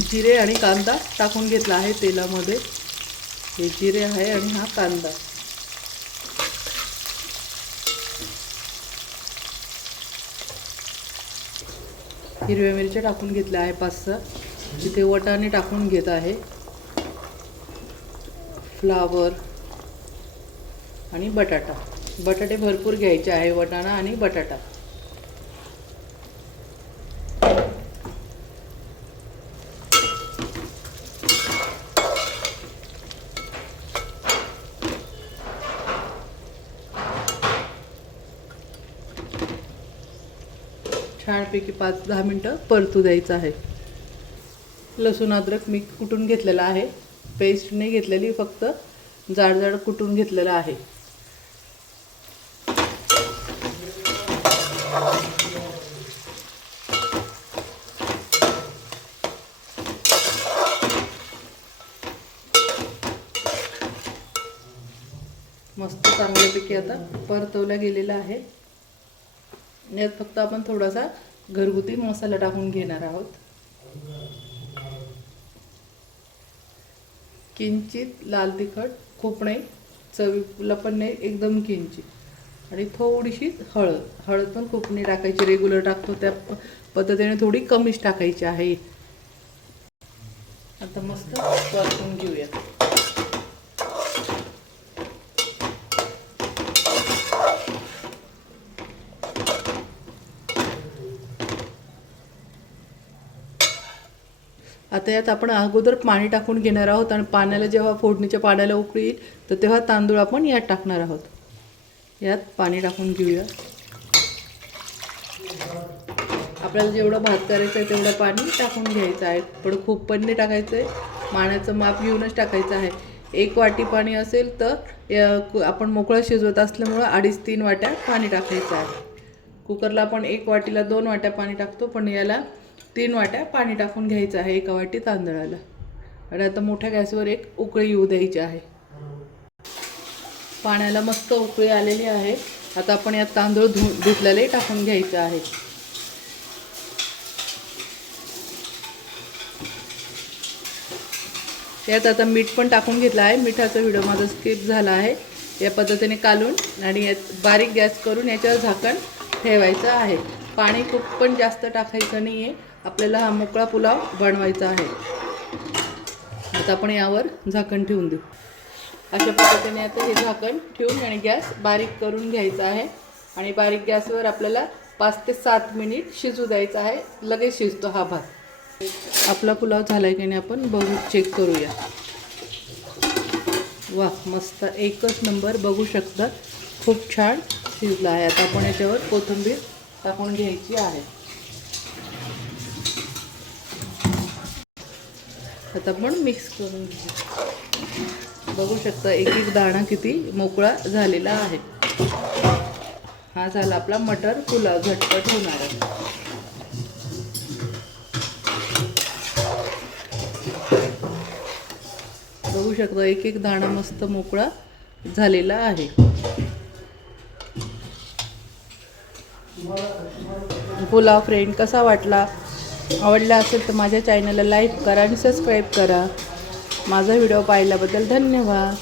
जिरे आणि कांदा टाकून घेतला आहे तेलामध्ये। हे जिरे आहे आणि हा कांदा। हिरव्या मिरच्या टाकून घेतल्या आहे 5-6। इथे वाटाणे टाकून घेत आहे, फ्लावर आणि बटाटा। बटाटे भरपूर घ्यायचे आहे, वाटाणा आणि बटाटा। छानपैकी 5-10 मिनटं परतू द्यायचं आहे। लसूण अद्रक मी कुटून घेतलेला आहे, पेस्ट नाही घेतलेली, फक्त जाड जाड कुटून घेतलेला आहे। मस्त चांगल्यापैकी आता परतवला गेलेला आहे। यात फक्त आपण थोडासा घरगुती मसाला टाकून घेणार आहोत। किंचित लाल तिखट, खूप नाही, चवीला पण नाही, एकदम किंचित। आणि थोडीशी हळद। हळद पण खूप नाही टाकायची, रेग्युलर टाकतो त्या पद्धतीने थोडी कमीच टाकायची आहे। आता मस्त परतून घेऊया। आता यात आपण अगोदर पाणी टाकून घेणार आहोत आणि पाण्याला जेव्हा फोडणीच्या पाण्याला उकळी येईल तर तेव्हा तांदूळ आपण यात टाकणार आहोत। यात पाणी टाकून घेऊया। आपल्याला जेवढं भात करायचं आहे तेवढं पाणी टाकून घ्यायचं आहे, पण खूप पण नाही टाकायचं आहे, पाण्याचं माप घेऊनच टाकायचं आहे। 1 वाटी पाणी असेल तर आपण मोकळं शिजवत असल्यामुळं 2.5-3 वाट्या पाणी टाकायचं आहे। कुकरला आपण 1 वाटीला 2 वाट्या पाणी टाकतो, पण याला 3 वाट्या पाणी टाकून घ्यायचं आहे 1 वाटी तांदळाला। आणि आता मोठ्या गॅसवर एक उकळी येऊ द्यायची आहे। पाण्याला मस्त उकळी आलेली आहे। आता आपण यात तांदूळ धुतलेले टाकून घ्यायचे आहे। यात आता मीठ पण टाकून घेतलं आहे। मिठाचा व्हिडिओ माझा स्किप झाला आहे। या पद्धतीने कालून आणि यात बारीक गॅस करून याच्यावर झाकण ठेवायचं आहे। पाणी खूप पण जास्त टाकायचं नाही आहे, आपल्याला हा मोकळा पुलाव बनवायचा आहे। आता आपण यावर झाकण ठेवून देऊ। अशा पद्धतीने आता हे झाकण ठेवून आणि गॅस बारीक करून घ्यायचा आहे। आणि बारीक गॅसवर आपल्याला 5 ते 7 मिनिट शिजू द्यायचा आहे, लगेच शिजतो हा भात। आपला पुलाव झालाय की नाही आपण बघू, चेक करूया। वाह, मस्त एकच नंबर, बघू शकता खूप छान शिजला आहे। आता आपण याच्यावर कोथिंबीर टाकून घ्यायची आहे। आता आपण मिक्स करून घेऊ। बघू शकता एक एक दाणा किती मोकळा झालेला आहे। हा झाला आपला मटर पुलाव, झटपट होणारा। बघू शकता एक एक दाणा मस्त मोकळा झालेला आहे। पुलाव फ्रेंड कसा वाटला? आवडला असेल तर माझ्या चॅनलला लाईक करा आणि सबस्क्राईब करा। माझा व्हिडिओ पाहिल्याबद्दल धन्यवाद।